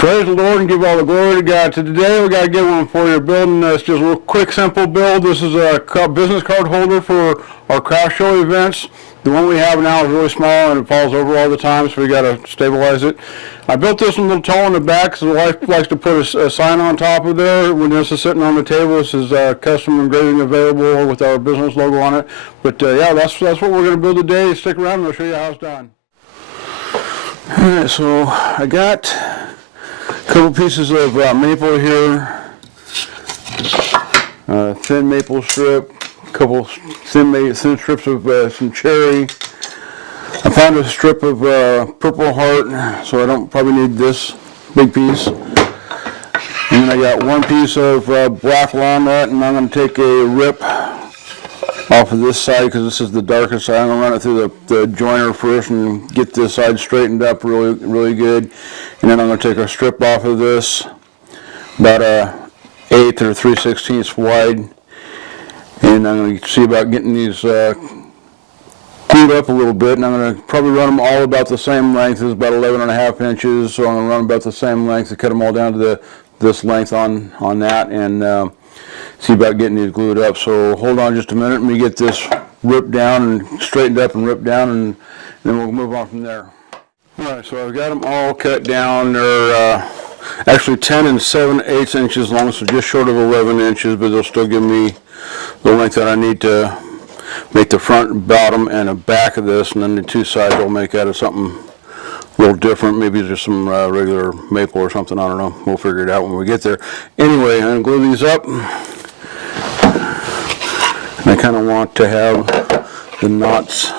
Praise the Lord and give all the glory to God. So today we got to get one for you. Building it's just a little quick, simple build. This is a business card holder for our craft show events. The one we have now is really small and it falls over all the time, so we got to stabilize it. I built this one a little tall in the back because the wife likes to put a sign on top of there when this is sitting on the table. This is custom engraving available with our business logo on it. But yeah, that's what we're going to build today. Stick around and I'll show you how it's done. Alright, so I got a couple pieces of maple here, thin maple strip, a couple thin strips of some cherry. I found a strip of purple heart, so I don't probably need this big piece. And then I got one piece of black walnut, and I'm going to take a rip off of this side because this is the darkest side. I'm going to run it through the joiner first and get this side straightened up really good. And then I'm going to take a strip off of this, about a 1/8 or 3/16 wide. And I'm going to see about getting these glued up a little bit. And I'm going to probably run them all about the same length. It's about 11.5 inches, so I'm going to run them about the same length to cut them all down to this length on that. And see about getting these glued up. So hold on just a minute. Let me get this ripped down and straightened up and ripped down, and then we'll move on from there. Alright, so I've got them all cut down. They're actually 10 7/8 inches long, so just short of 11 inches, but they'll still give me the length that I need to make the front, bottom, and the back of this, and then the two sides will make out of something a little different, maybe just some regular maple or something, I don't know. We'll figure it out when we get there. Anyway, I'm going to glue these up. And I kind of want to have the knots.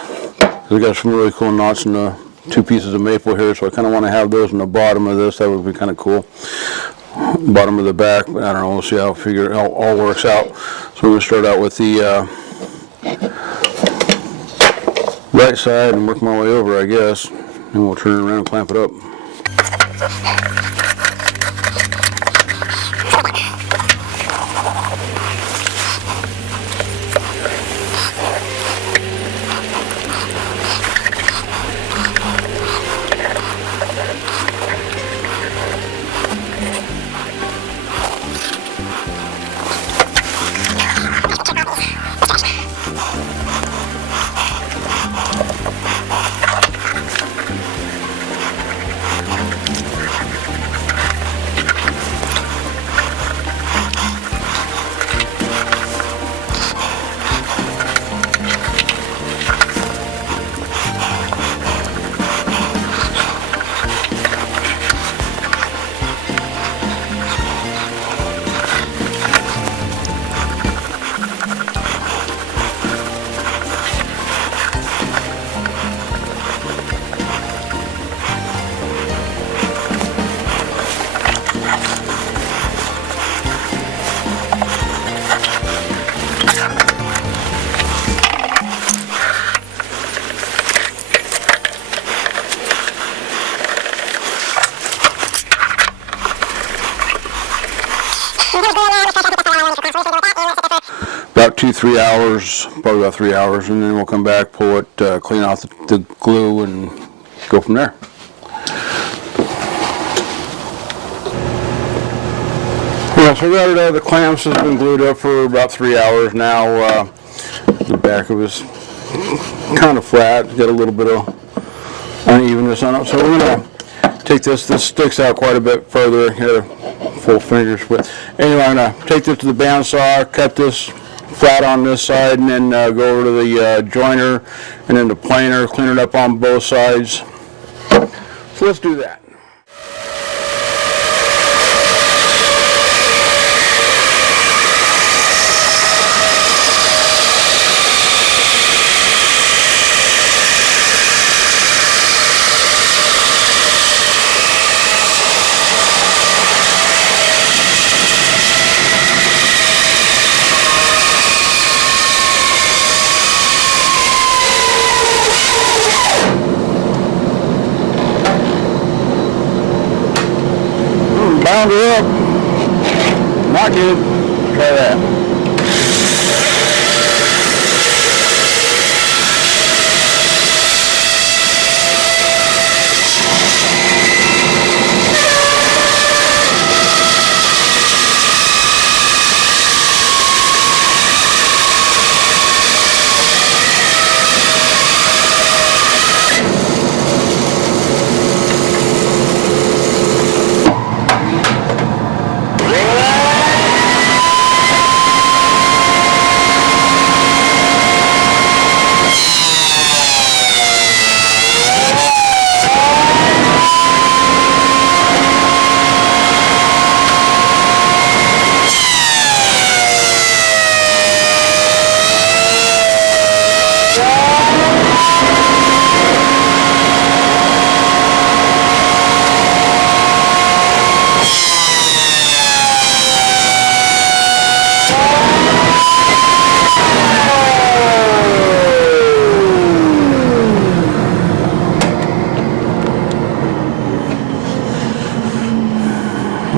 We got some really cool knots in the two pieces of maple here, so I kind of want to have those in the bottom of this. That would be kind of cool. Bottom of the back, I don't know. We'll see how it all works out. So we're going to start out with the right side and work my way over, I guess. And we'll turn it around and clamp it up. About 2-3 hours, probably about 3 hours, and then we'll come back, pull it, clean off the glue, and go from there. Yeah, so we got it, the clamps has been glued up for about 3 hours now. The back of it's kind of flat, got a little bit of unevenness on it. So we're going to take this sticks out quite a bit further here, full fingers width. Anyway, I'm going to take this to the bandsaw, cut this flat on this side, and then go over to the joiner and then the planer, clean it up on both sides. So let's do that. Bound her up. Not good. Try that.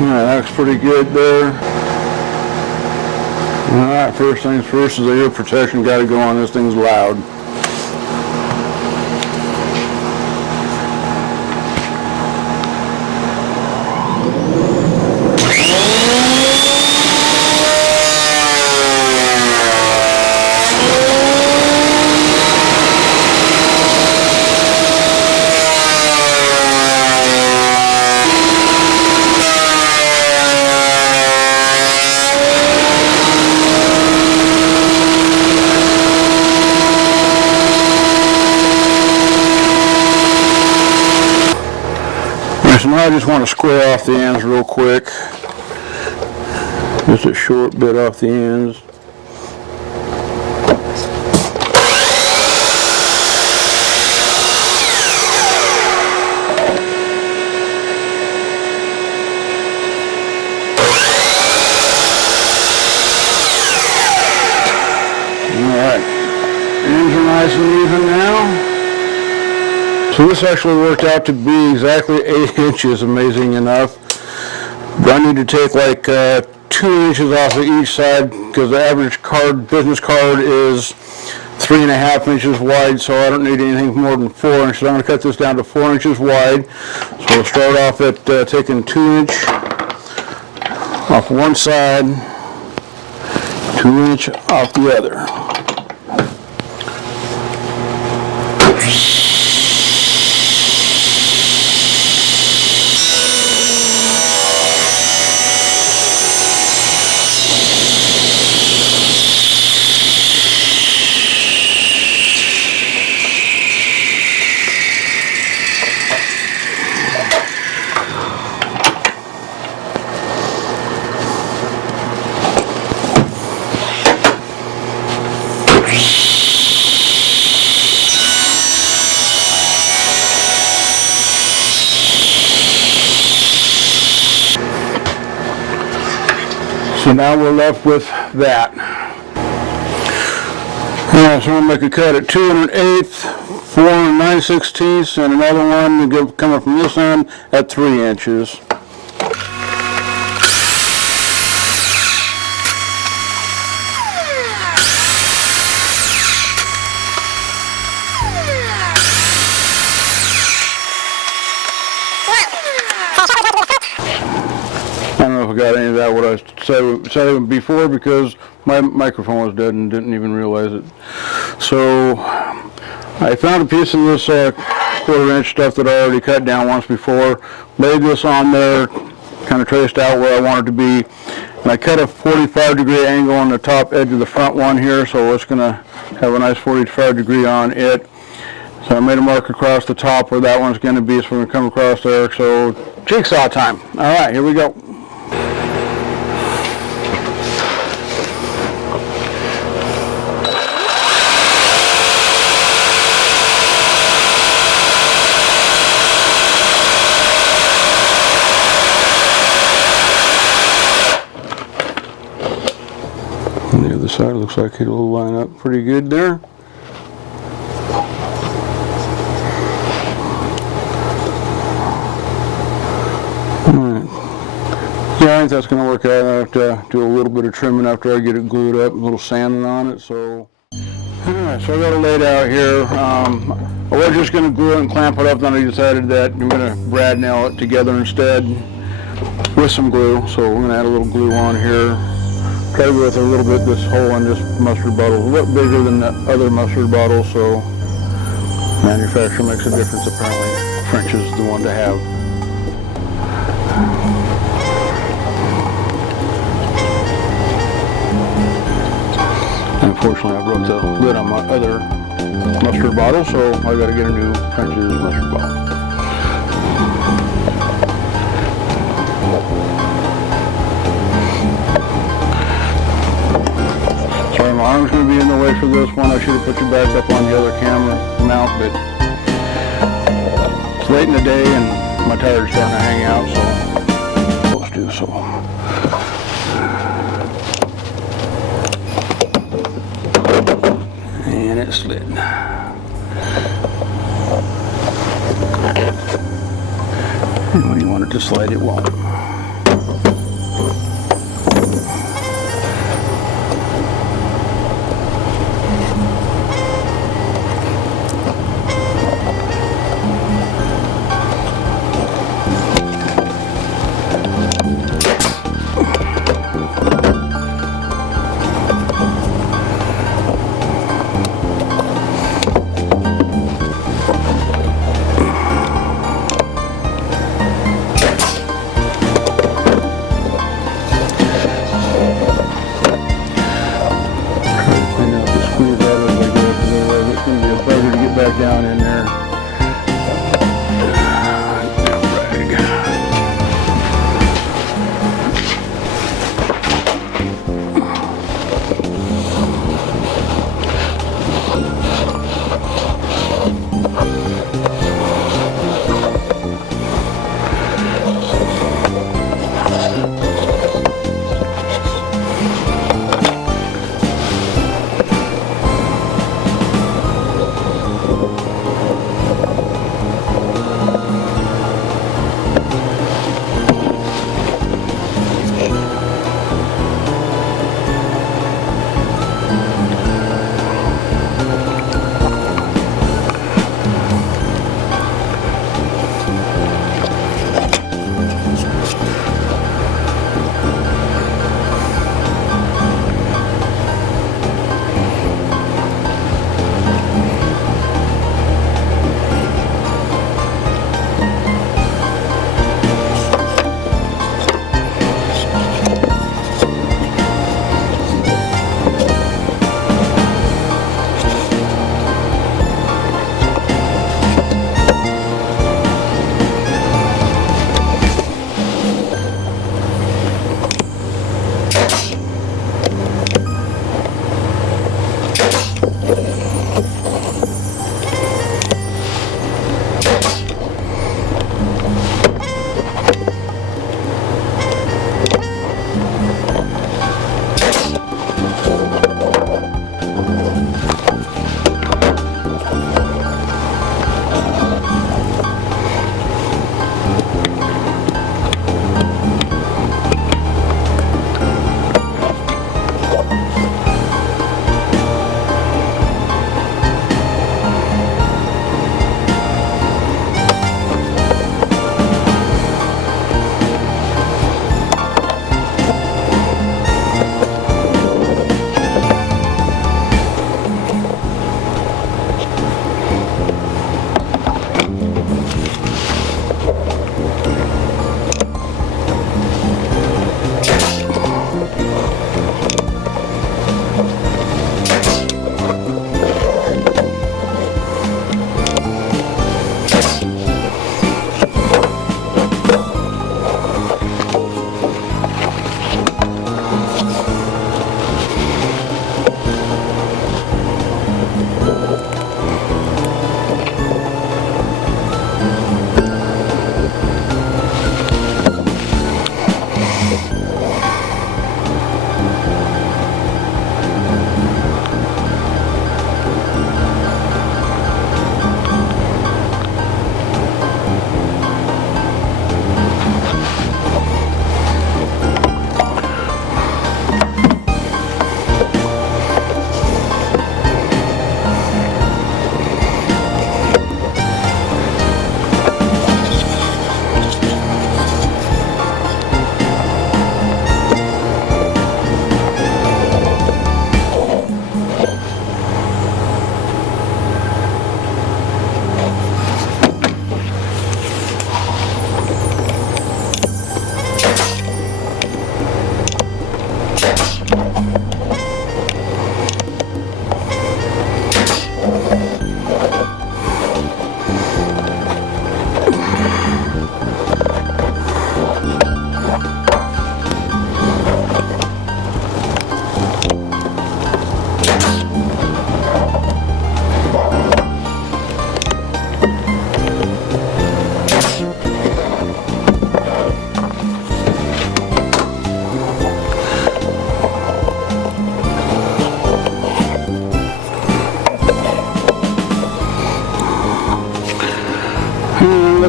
Alright, that looks pretty good there. Alright, first things first is the ear protection got to go on. This thing's loud. So now I just want to square off the ends real quick. Just a short bit off the ends. Alright, ends are nice and even now. So this actually worked out to be exactly 8 inches, amazing enough. But I need to take like 2 inches off of each side because the average business card is 3.5 inches wide, so I don't need anything more than 4 inches. I'm going to cut this down to 4 inches wide. So we'll start off at taking 2 inch off one side, 2 inch off the other. So now we're left with that. So I'm going to make a cut at 2 1/8, 4 9/16, and another one coming from this end at 3 inches. I don't know if I got any of that what I said before because my microphone was dead and didn't even realize it. So I found a piece of this 1/4 inch stuff that I already cut down once before, laid this on there, kind of traced out where I wanted to be, and I cut a 45-degree angle on the top edge of the front one here, so it's going to have a nice 45-degree on it. So I made a mark across the top where that one's going to be, so we're going to come across there. So jigsaw time. All right, here we go. On the other side, looks like it'll line up pretty good there. Alright. Yeah, I think that's going to work out. I have to do a little bit of trimming after I get it glued up, a little sanding on it. So, alright, so I got it laid out here. I was just going to glue it and clamp it up, then I decided that I'm going to brad nail it together instead with some glue. So we're going to add a little glue on here. Try to go with a little bit this hole in this mustard bottle, a little bigger than the other mustard bottle, so manufacturer makes a difference apparently. French is the one to have. And unfortunately I broke the lid on my other mustard bottle, so I got to get a new French's mustard bottle. Sorry, my arm's going to be in the way for this one. I should have put you back up on the other camera mount, but it's late in the day and my tire's starting to hang out, so let's do so. And it slid. And when you want it to slide, it won't.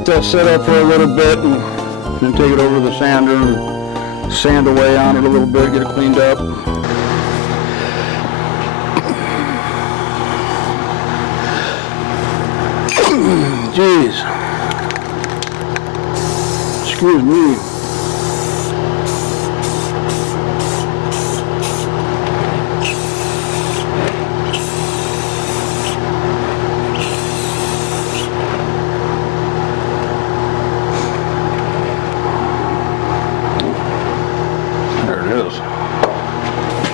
let that sit up for a little bit and then take it over to the sander and sand away on it a little bit, get it cleaned up. Jeez. Excuse me.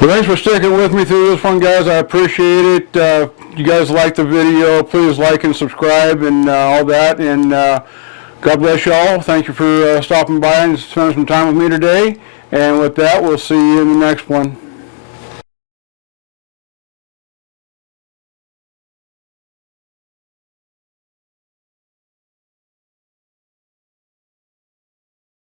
Well, thanks for sticking with me through this one, guys. I appreciate it. If you guys like the video, please like and subscribe and all that. And God bless you all. Thank you for stopping by and spending some time with me today. And with that, we'll see you in the next one.